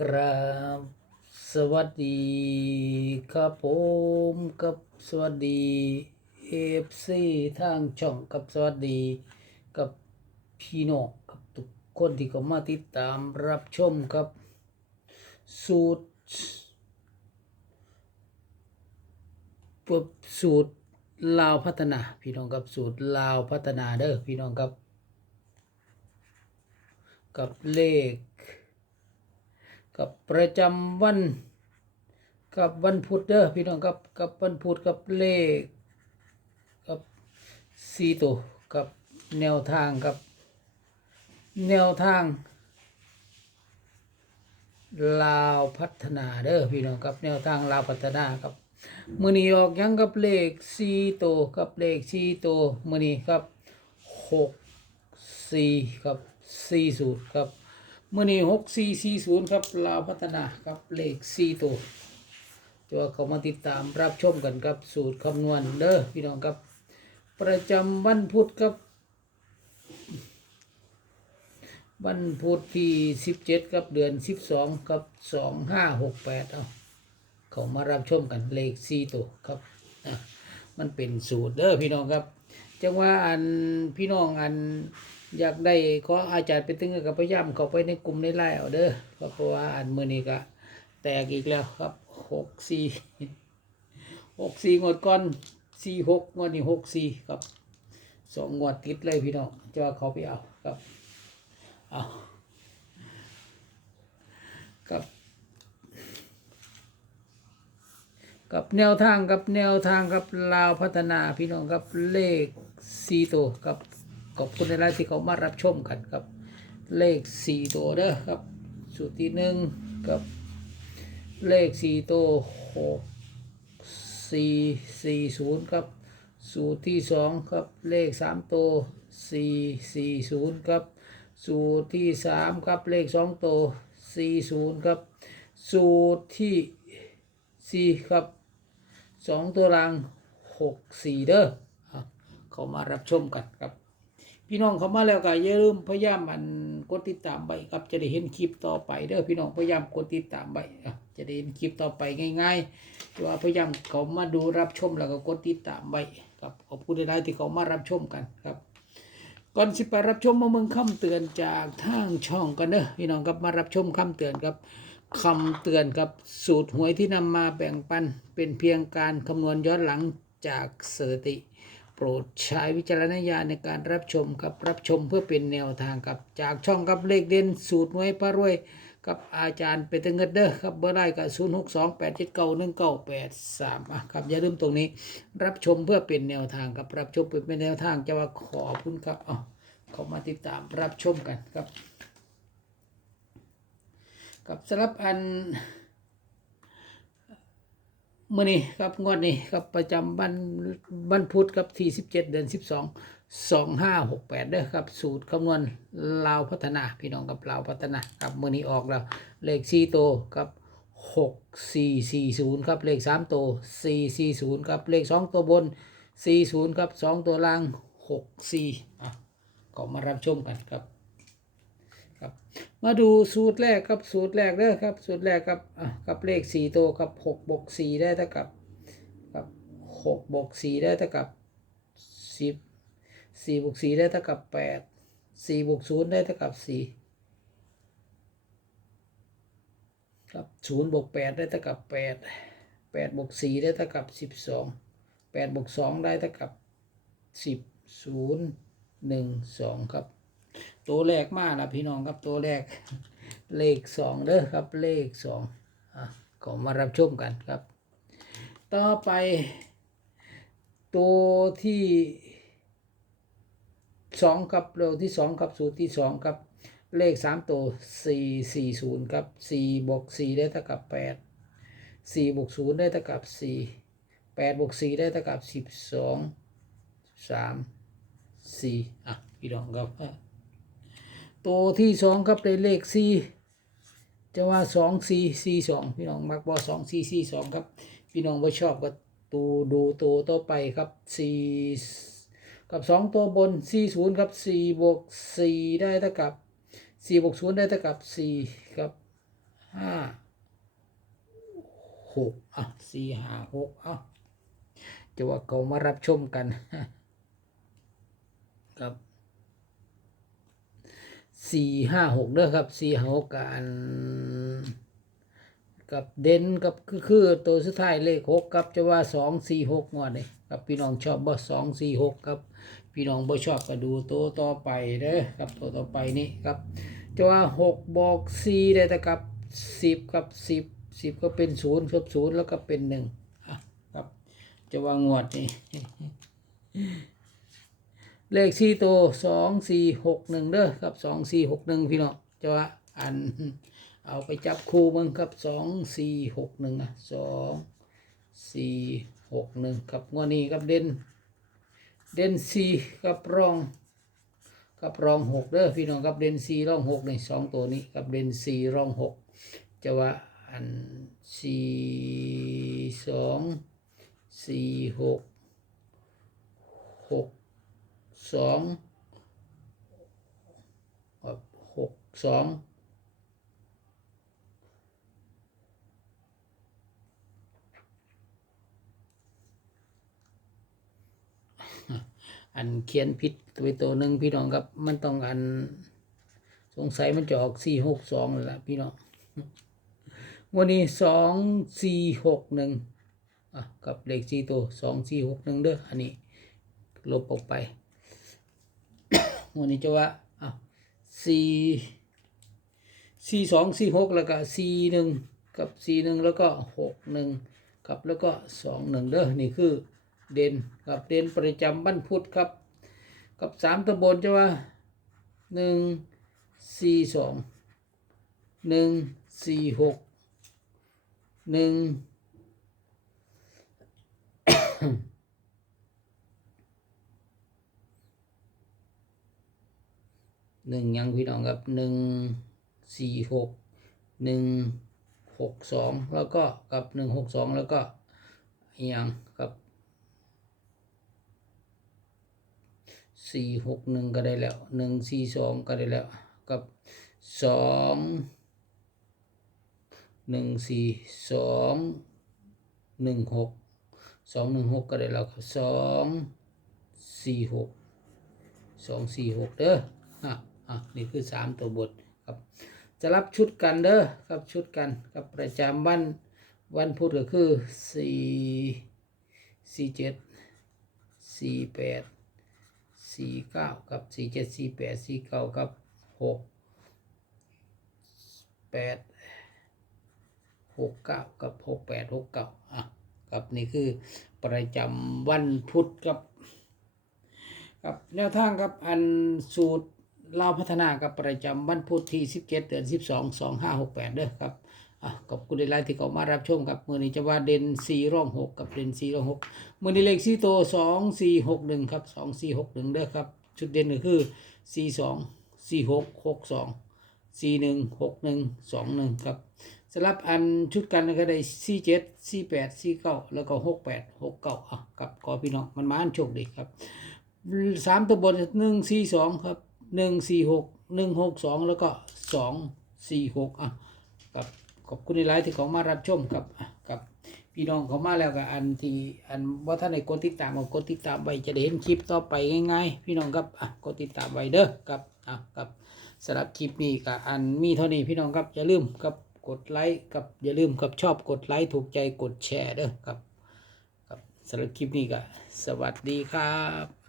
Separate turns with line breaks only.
กราบสวัสดีครับผมกับสวัสดีเอฟซีทางช่องกับสวัสดีกับพี่น้องกับทุกคนที่เข้ามาติดตามรับชมครับ สูตรปบสูตรลาวพัฒนา พี่น้องกับสูตรลาวพัฒนาเด้อพี่น้องครับ กับเลข กับประจำวันกับวันพุธเด้อพี่น้องครับกับวันพุธกับเลขกับสีตัวกับแนวทางกับแนวทาง ลาวพัฒนาเด้อพี่น้องครับแนวทางลาวพัฒนาครับมือนี้ออกยังกับเลขสี่ตัวกับเลขสี่ตัวมือนี้ครับหกสี่ครับสี่สูตรครับ มือนี้หกสี่สี่ศูนย์ครับลาวพัฒนาครับเลขสี่ตัวจะว่าเขามาติดตามรับชมกันครับสูตรคำนวณเด้อพี่น้องครับ ประจำวันพุธครับวันพุธที่สิบเจ็ดครับเดือนสิบสองครับสองห้าหกแปดเอาเขามารับชมกันเลขสี่ตัวครับมันเป็นสูตรเด้อพี่น้องครับจังว่าอันพี่น้องอัน อยากได้ขออาจารย์ไปตึงกับพยายามเข้าไปในกลุ่มในไลน์เอาเด้อเพราะว่าอันมือนี้ก็แตกอีกแล้วครับหกสี่หกสี่งวดก่อนสี่หกงวดนี้หกสี่ครับสองงวดติดเลยพี่น้องจะว่าเขาไปเอาครับเอากับกับแนวทางกับแนวทางกับลาวพัฒนาพี่น้องครับเลขสี่ตัวกับ ขอบคุณในไลน์ที่เขามารับชมกันครับเลขสี่ตัวเด้อครับ สูตรที่หนึ่งกับเลขสี่ตัวหกสี่สี่ศูนย์ครับ สูตรที่สองครับเลขสามตัวสี่สี่ศูนย์ครับ สูตรที่สามครับเลขสองตัวสี่ศูนย์ครับ สูตรที่สี่ครับสองตัวรางหกสี่เด้อเขามารับชมกันครับ พี่น้องเขามาแล้วก็อย่าลืมพยายามมันกดติดตามไปครับจะได้เห็นคลิปต่อไปเด้อพี่น้องพยายามกดติดตามไปอะจะได้เห็นคลิปต่อไปง่ายๆแต่ว่าพยายามเขามาดูรับชมแล้วก็กดติดตามไปครับขอบคุณได้ที่เขามารับชมกันครับก่อนสิไปรับชมมาเมืองคำเตือนจากทางช่องกันเนอะพี่น้องครับมารับชมคำเตือนครับคำเตือนครับสูตรหวยที่นำมาแบ่งปันเป็นเพียงการคำนวณย้อนหลังจากสถิติ รดใช้วิจารณญาณในการรับชมครับรับชมเพื่อเป็นแนวทางครับจากช่องครับเลขเด่นสูตรหวยพระรวยกับอาจารย์ไปตึงเงินเด้อครับเบอร์ได้กับศูนย์หกสองแปดเจ็ดเก้าหนึ่งเก้าแปดสามอะครับอย่าลืมตรงนี้ รับชมเพื่อเป็นแนวทางครับรับชมเพื่อเป็นแนวทางจะว่าขอบคุณครับเอเขามาติดตามรับชมกันครับ กับสำหรับอัน มื่อนี้ครับงวดนี้ครับประจำวันวันพุธครับที่สิบเจ็ดเดือนสิบสองสองห้าหกแปดเด้อครับ สูตรคำนวณลาวพัฒนาพี่น้องกับลาวพัฒนาครับมื่อนี้ออกแล้วเลขสี่โตวครับหกสี่สี่ศูนย์ครับเลขสามโตสี่สี่ศูนย์ครับเลขสองตัวบนสี่ศูนย์ครับสองตัวล่างหกสี่อะก็มารับชมกันครับ มาดูสูตรแรกครับสูตรแรกเด้อครับ สูตรแรกครับกับเลขสี่ตัวกับหกบวกสี่ได้เท่ากับกับหกบวกสี่ได้เท่ากับสิบสี่บวกสี่ได้เท่ากับแปดสี่บวกศูนย์ได้เท่ากับสี่ครับศูนย์บวกแปดได้เท่ากับแปดแปดบวกสี่ได้เท่ากับสิบสองแปดบวกสองได้เท่ากับสิบศูนย์หนึ่งสองครับ ตัวแรกมาล้วพี่น้องครับตัวแรกเลขสองเด้อครับเลขสองอะก็มารับชมกันครับ ต่อไป ตัวที่สองครับเร็วที่สองครับสูตรที่สองครับเลขสามตัวสี่สี่ศูนย์ครับสี่บวกสี่ได้เท่ากับแปดสี่บวกศูนย์ได้เท่ากับสี่แปดบวกสี่ได้เท่ากับสิบสองสามสี่อะพี่น้องครับ ตัวที่สองครับได้เลขสี่จะว่าสองสี่สี่สองพี่น้องมักบอสองสี่สี่สองครับ พี่น้องว่าชอบก็ตัวดูตัวต่อไปครับสี่กับสองตัวบนสี่ศูนย์ครับสี่บวกสี่ได้เท่ากับสี่บวกศูนย์ได้เท่ากับสี่ครับห้าหกอะสี่ห้าหกอ้าจะว่าเขามารับชมกัน ครับ สี่ห้าหกเด้อครับสี่ห้าหกกันกับเด่นกับคือคือตัวสุดท้ายเลขหกครับจะว่าสองสี่หกงวดเลยครับพี่น้องชอบบ่สองสี่หกครับ พี่น้องบ่ชอบก็ดูตัวต่อไปเด้อครับตัวต่อไปนี่ครับจะว่าหกบอกสี่ได้แต่กับสิบกับสิบสิบก็เป็นศูนย์ครับศูนย์แล้วก็เป็นหนึ่งครับจะว่างวดนี่ เลขสี่ตัวสองสี่หกหนึ่งเด้อครับสองสี่หกหนึ่งพี่น้องจะว่าอันเอาไปจับคู่มึงครับสองสี่หกหนึ่งอะสองสี่หกหนึ่งครับงวดนี้ครับเด่นเด่นสี่กับรองกับรองหกเด้อพี่น้องครับเด่นสี่รองหกในสองตัวนี้กับเด่นสี่รองหกจะว่าอันสี่สองสี่หกหก สองหกสองอันเขียนผิดไปตัวหนึ่งพี่น้องครับ มันต้องอันสงสัยมันจะออกสี่หกสองเลยละพี่น้องวันนี้สองสี่หกหนึ่งอะกับเลขสี่ตัวสองสี่หกหนึ่งเด้ออันนี้ลบออกไป วันนี้จะว่าอะสี่สี่สองสี่หกแล้วก็สี่หนึ่งกับสี่หนึ่งแล้วก็หกหนึ่งครับแล้วก็สองหนึ่งเด้อนี่คือเด่นกับเด่นประจำวันพุทธครับ กับสามตำบลจะว่าหนึ่งสี่สองหนึ่งสี่หกหนึ่ง หนึ่งยังพี่น้องครับหนึ่งสี่หกหนึ่งหกสองแล้วก็กับหนึ่งหกสองแล้วก็อย่างกับสี่หกหนึ่งก็ได้แล้วหนึ่งสี่สองก็ได้แล้วกับสองหนึ่งสี่สองหนึ่งหกสองหนึ่งหกก็ได้แล้วครับสองสี่หกสองสี่หกเด้ออะ อะนี่คือสามตัวบทครับจะรับชุดกันเด้อครับชุดกันกับประจำวันวันพุธก็คือสี่สี่เจ็ดสี่แปดสี่เก้ากับสี่เจ็ดสี่แปดสี่เก้ากับหกแปดหกเก้ากับหกแปดหกเก้าอะกับนี่คือประจำวันพุธกับกับแนวทางกับอันสูตร เราพัฒนากับประจำวันพุธที่สิบเจ็ดเดือนสิบสองสองห้าหกแปดเด้อครับอขอบคุณในไลน์ที่เขามารับชมกับมือนี้จะว่าเด่นสี่ร่องหกกับเด่นสี่ร่องหกมือนี้เลขสี่ตัวสองสี่หกหนึ่งครับสองสี่หกหนึ่งเด้อครับ ชุดเด่นก็คือสี่สองสี่หกหกสองสี่หนึ่งหกหนึ่งสองหนึ่งครับสำหรับอันชุดกันก็ได้สี่เจ็ดสี่แปดสี่เก้าแล้วก็หกแปดหกเก้าอะกับขอพี่น้องมันมาอันโชคดีครับสามตัวบนหนึ่งสี่สองครับ หนึ่งสี่หกหนึ่งหกสองแล้วก็สองสี่หกอะกับขอบคุณในไลน์ที่เขามารับชมครับกับพี่น้องเขามาแล้วก็อันที่อันว่าท่านในกดติดตามก็กดติดตามไว้จะได้เห็นคลิปต่อไปง่ายๆ พี่น้องครับอะกดติดตามไว้เด้อครับอะครับสำหรับคลิปนี้ก็อันมีเท่านี้พี่น้องครับอย่าลืมครับกดไลค์กับอย่าลืมครับชอบกดไลค์ถูกใจกดแชร์เด้อครับครับสำหรับคลิปนี้ก็สวัสดีครับ